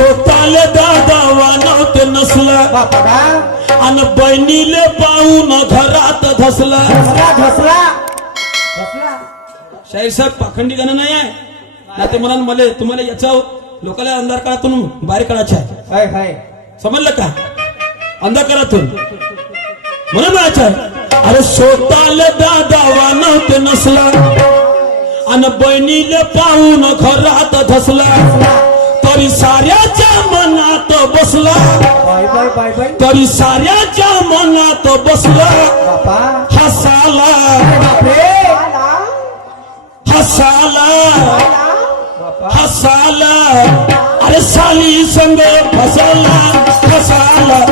स्वतःला दादा नव्हते नसला. आणि बहिणीले पाहून घरात धसला. घसला शाहीर साहेब पाखंडी गाणं नाही आहे. ना ते मला मला तुम्हाला याच्या लोकांना अंधार काळातून बाहेर काढायचे आहे. हाय हाय. समजलं का? अंधकारातून म्हणून अरे स्वतःला दादा नव्हते नसला. आणि बहिणीले पाहून घरात धसला. तरी साऱ्याच्या मनात बसला. तरी साऱ्याच्या मनात बसला. हसाला. हसाला. हसाला. अरे साली संग फसला हसाला.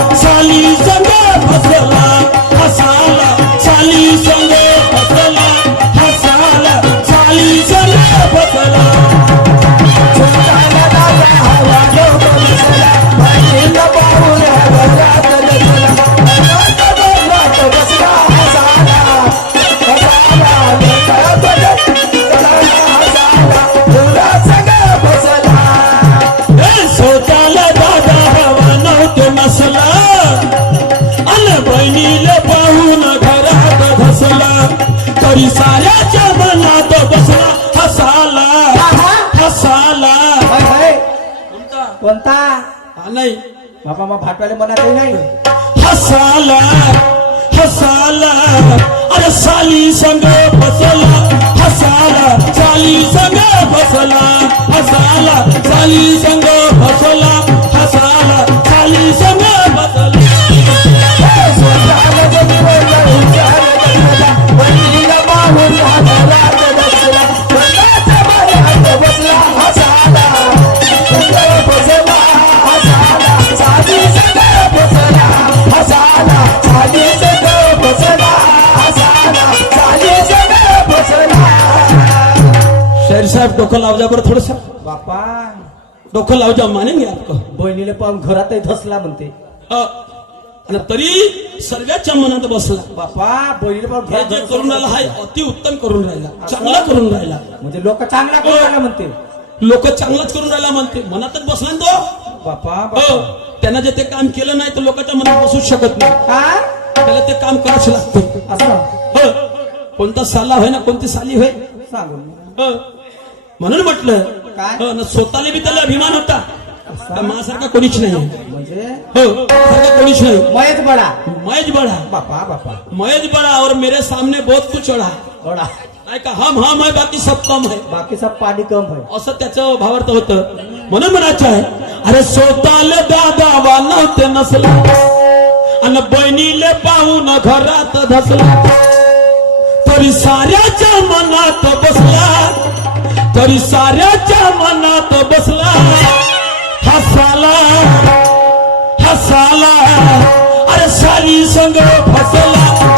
बाबा मग भाटवाले मनात नाही? हसाला हसाला अरे साली संग फसला. हसाला साली संग फसला. हसाला साली संग फसला. डोकं लावजा बरं थोडस. बापा डोकं लावजा मानेंगे आपको बहिणीला पाहून घरातही धसला म्हणते. अ, आणि तरी सर्वांच्या मनात बसला. बापा बहिणीला पाहून हे घरात जे. करून राहिला हा अति उत्तम करून राहिला. चांगला करून राहिला. म्हणजे लोक चांगला करायला म्हणते. लोक चांगलाच करून राहिला म्हणते. मनातच बसला ना तो. बापा हो त्यानं जे ते काम केलं नाही तर लोकांच्या मनात बसूच शकत नाही. काय त्याला ते काम करावंच लागतं. असं? हो. कोणता साला होय ना कोणती साली होय? सांगून हो. म्हणून म्हटलं काय? हो ना स्वतःला बी त्याला अभिमान होता. माझ्यासारखा कोणीच नाही. म्हणजे? हो कोणीच नाही. बडा बापा बापा. बड़ा और मेरे सामने बहुत कुछ चढ़ा. बडा नाही का हम हम है बाकी सब कम है. बाकी सब पाणी कम है. असं त्याचं भावार्थ होतं. म्हणून म्हणायचं आहे अरे स्वतःला दादा वा नव्हते नसला. आणि बहिणीले पाहून घरात धसला. तरी साऱ्याच्या मनात बसला. तरी साऱ्याच्या मनात बसला. हसाला हसाला. अरे सारी संग फसला.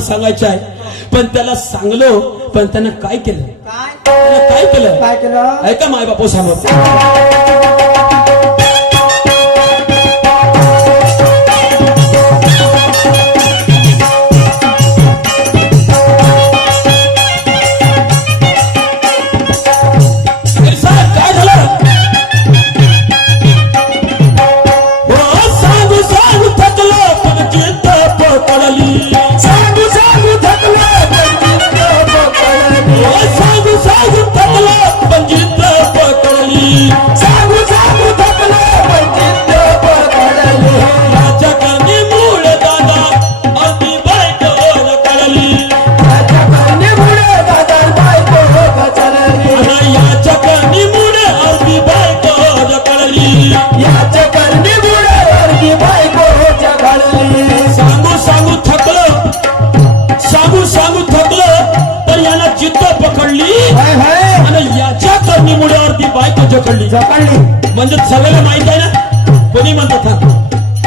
तुम्हाला सांगायचं आहे. पण त्याला सांगलो पण त्यानं काय केलं? काय? त्यानं काय केलं? काय केलं? ऐका माय बापू सांगू. सांगू थकलो जकडली जपाळली म्हणजे सगळ्याला माहीत आहे ना? कोणी म्हणतात हा?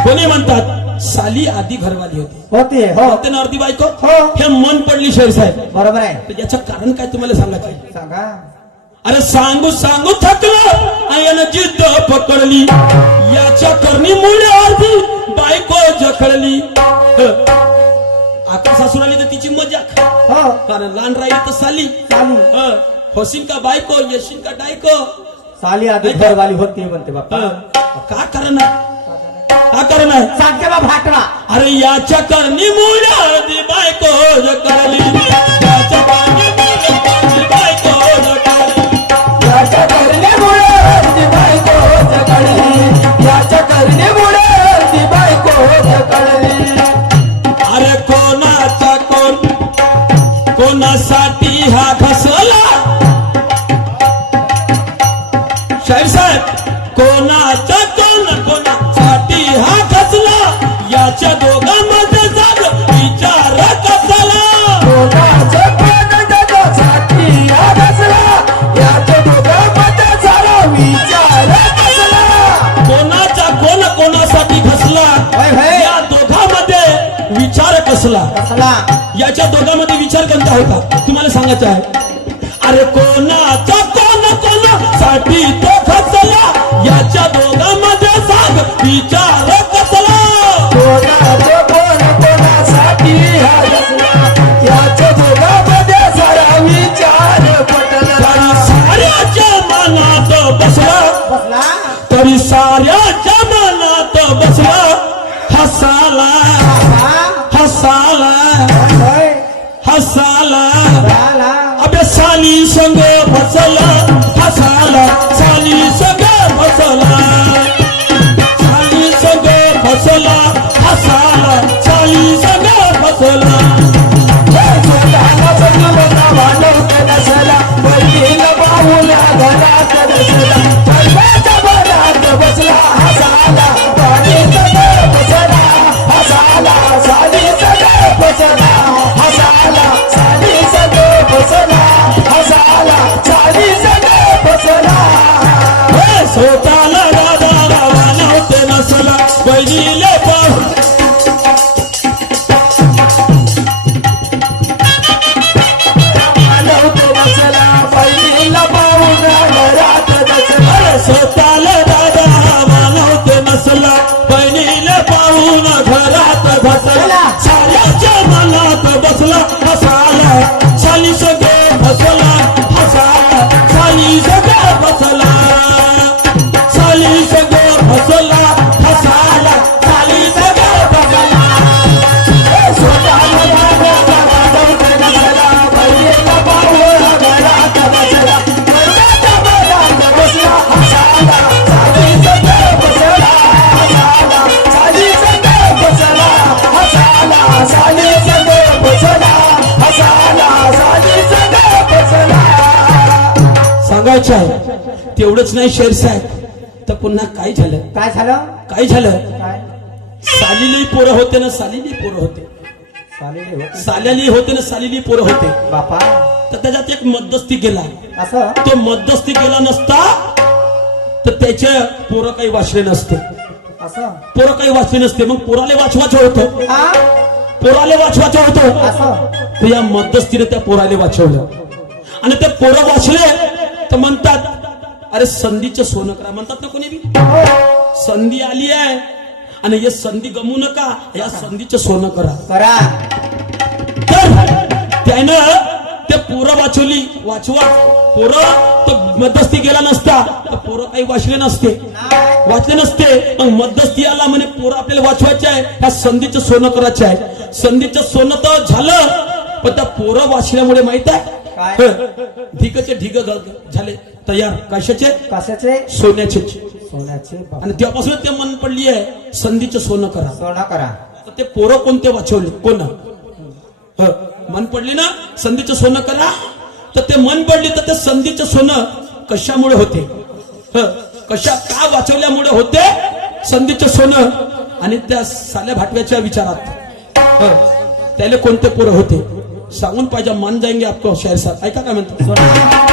कोणी म्हणतात साली आधी घरवाली होती. होते हो. होते ना अर्धी बायको? हो. हे मन पडली शेर साहेब. बरोबर आहे. तर याचं कारण काय तुम्हाला सांगायचं आहे? सांगा. अरे सांगू सांगू थकलं. आयन जिद्द पकडली. याच्या करणी मुळे अर्धी बायको जखडली हं. आता सासून आली तर तिची मजा हो. कारण लहान राहिली तर साली. चालू हं. होशील का बायको येशील का डायको? साली आधी घरवाली होती म्हणते बाप्पा. का कारण? का कारण? सांगते बा भाटवा अरे याच्या करणी बायको याच्या करणी याच्या याच्या जगळली अरे कोणाचा कोण? कोणासाठी हा घसला? शाहीर साहेब कोणाचा कोण कोणासाठी हा घसला? याच्या दोघांमध्ये जाग विचार कसला? कोणाचं कोण जगासाठी या बसला याच्या दोघांमध्ये झाला विचार कसला? कोणाचा कोण कोणासाठी होय. या दोघांमध्ये विचार कसला? कसला? याच्या दोघांमध्ये विचार कोणता होता? तुम्हाला सांगायचं आहे. तरी साऱ्याच्या मनात बसला. हसाला. हसाला. हसाला. अबे साली संग फसला हसाला. साली संग हे सांगायचं आहे. तेवढंच नाही शेर साहेब. तर पुन्हा काय झालं? काय झालं? काय झालं? सालीली पोरं होते ना सालीली पोरं होते. चालेल. साल्याली होते ना सालीली पोरं होते. बापा. तर त्याच्यात एक मध्यस्थी गेला. असं? तो मध्यस्थी गेला नसता तर त्याचे पोरं काही वाचले नसते. असं? पोरं काही वाचले नसते. मग पोराले वाचवायचं होतं. पोराले वाचवायचं होतं. असं? तर या मध्यस्थीने त्या पोराले वाचवलं. आणि ते पोरं वाचले तर म्हणतात अरे संधीचं सोनं करा. म्हणतात ना कोणी बी. संधी आली आहे. आणि हे संधी गमू नका या संधीचं सोनं करा. करा. तर त्यानं ते पोरं वाचवली. वाचवा. पोरं तो मध्यस्थी गेला नसता. तर पोरं काही वाचले नसते. वाचले नसते. मग मध्यस्थी आला म्हणे पोरं आपल्याला वाचवायचे आहे. ह्या संधीचं सोनं करायचं आहे. संधीचं सोनं तर झालं पण त्या पोरं वाचल्यामुळे माहीत आहे? काय? ढिगचे ढिग झाले. तयार. कशाचे? कशाचे? सोन्याचे. सोन्याचे बापा. आणि तेव्हापासून ते मन पडली आहे संधीचं सोनं करा. सोना करा. तर ते पोरं कोणते वाचवले? कोण? ह, मन पडली ना संधीचं सोनं करा. तर ते मन पडली तर ते संधीचं सोनं कशामुळे होते? ह, कशा का वाचवल्यामुळे होते? संधीचं सोनं. आणि त्या साल्या भाटव्याच्या विचारात. ह, त्याला कोणते पोरं होते? सांगून पाहिजे मान जाएंगे आपको शायर साहेब ऐका काय म्हणतो?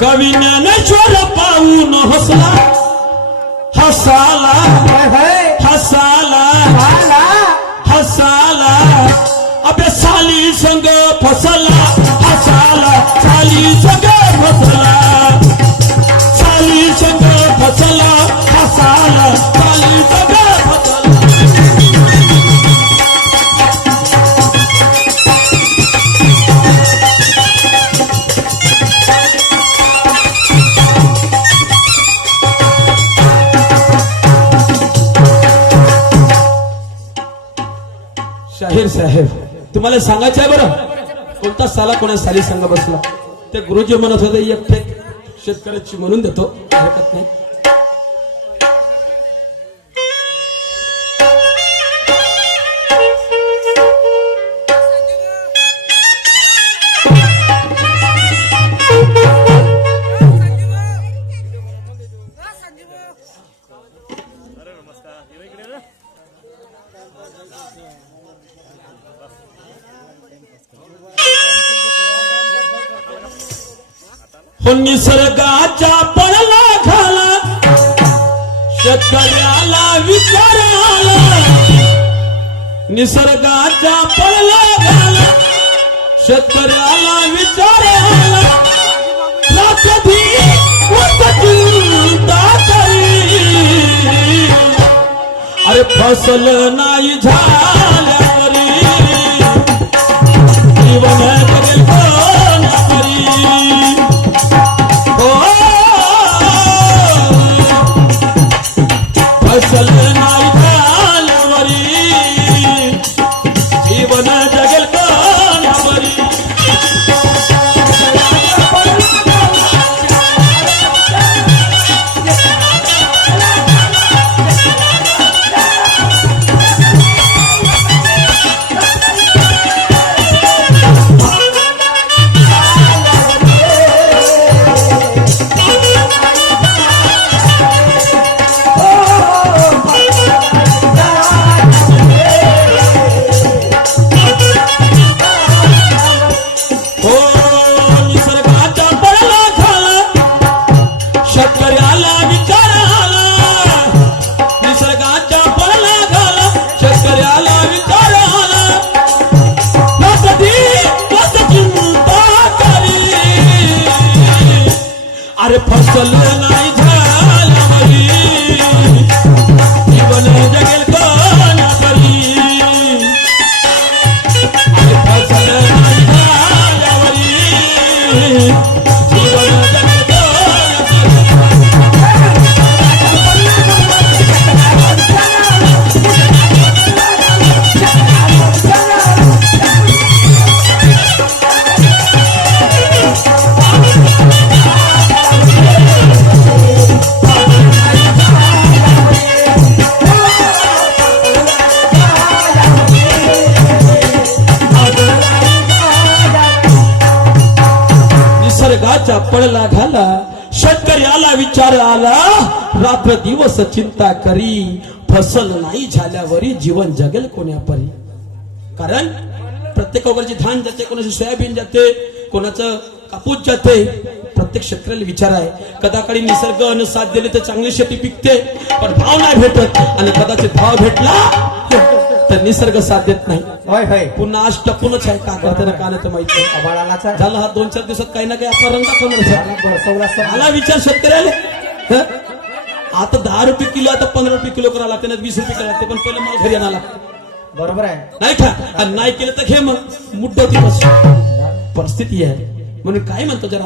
कवी ज्ञानेश्वर पाहून हसला. हसाला. हसाला. हसाला. अबे साली संग फसला. हसाला. साली संग फसला. शाहीर साहेब. तुम्हाला सांगायचं आहे बरं? कोणता साला कोणा साली सांगा बसला? ते गुरुजी म्हणत होते एक शेतकऱ्याची म्हणून देतो हरकत नाही. पण निसर्गाच्या पडला खाला शेतकऱ्याला विचार आला. निसर्गाच्या पडला घाला. शेतकऱ्याला विचार आला. कधी अरे फसल नाही झाल्यावरी. जीवन अरे पडला घाला शेतकऱ्याला विचार आला. रात्र दिवस चिंता करी. फसल नाही झाल्यावरी जीवन जगेल कोण्यापरी. कारण प्रत्येक धान जाते कोणाचे सोयाबीन जाते कोणाचं कापूस जाते प्रत्येक शेतकऱ्याला विचार आहे. कदाकडे निसर्ग अन साथ दिले तर चांगली शेती पिकते पण भाव नाही भेटत. आणि कदाचित भाव भेटला तर निसर्ग साथ देत नाही. होय होय. पुन्हा आज टपूनच आहे का? करते ना का नाही तर माहिती. नाही. झालं हा दोन चार दिवसात काही ना काही आपला रंग दाखवणार सर आला विचार शेतकऱ्याला. हं? आता दहा रुपये किलो आता पंधरा रुपये किलो करायला लागते ना वीस रुपये करायला लागते पण पहिलं मला घरी लागतं. बरोबर आहे. नाही का आणि नाही केलं तर घे मग. मुद्दा परिस्थिती आहे. म्हणून काय म्हणतो जरा?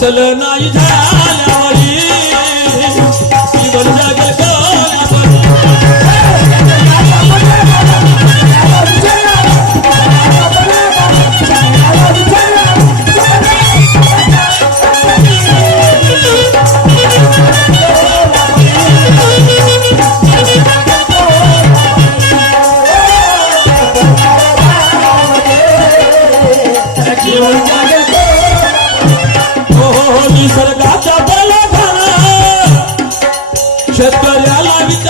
असल नाही झाल्यावरी. जीवन जागेल निसर्गाच्या बलधारा शेतकऱ्याला विचार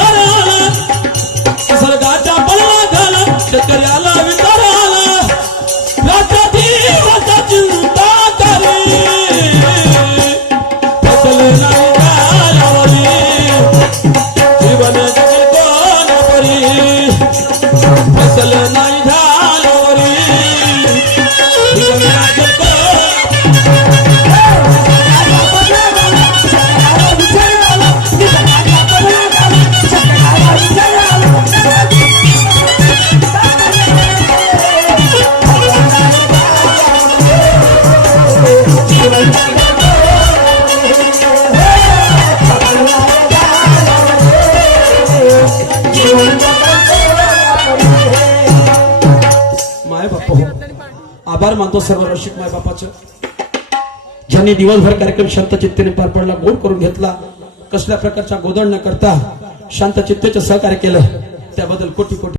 मानतो सर्व रसिक माय बापाचं. ज्यांनी दिवसभर कार्यक्रम शांत चित्तेने पार पडला गोड करून घेतला कसल्या प्रकारचा गोंधळ न करता शांत चित्तेचं सहकार्य केलं त्याबद्दल कोटी कोटी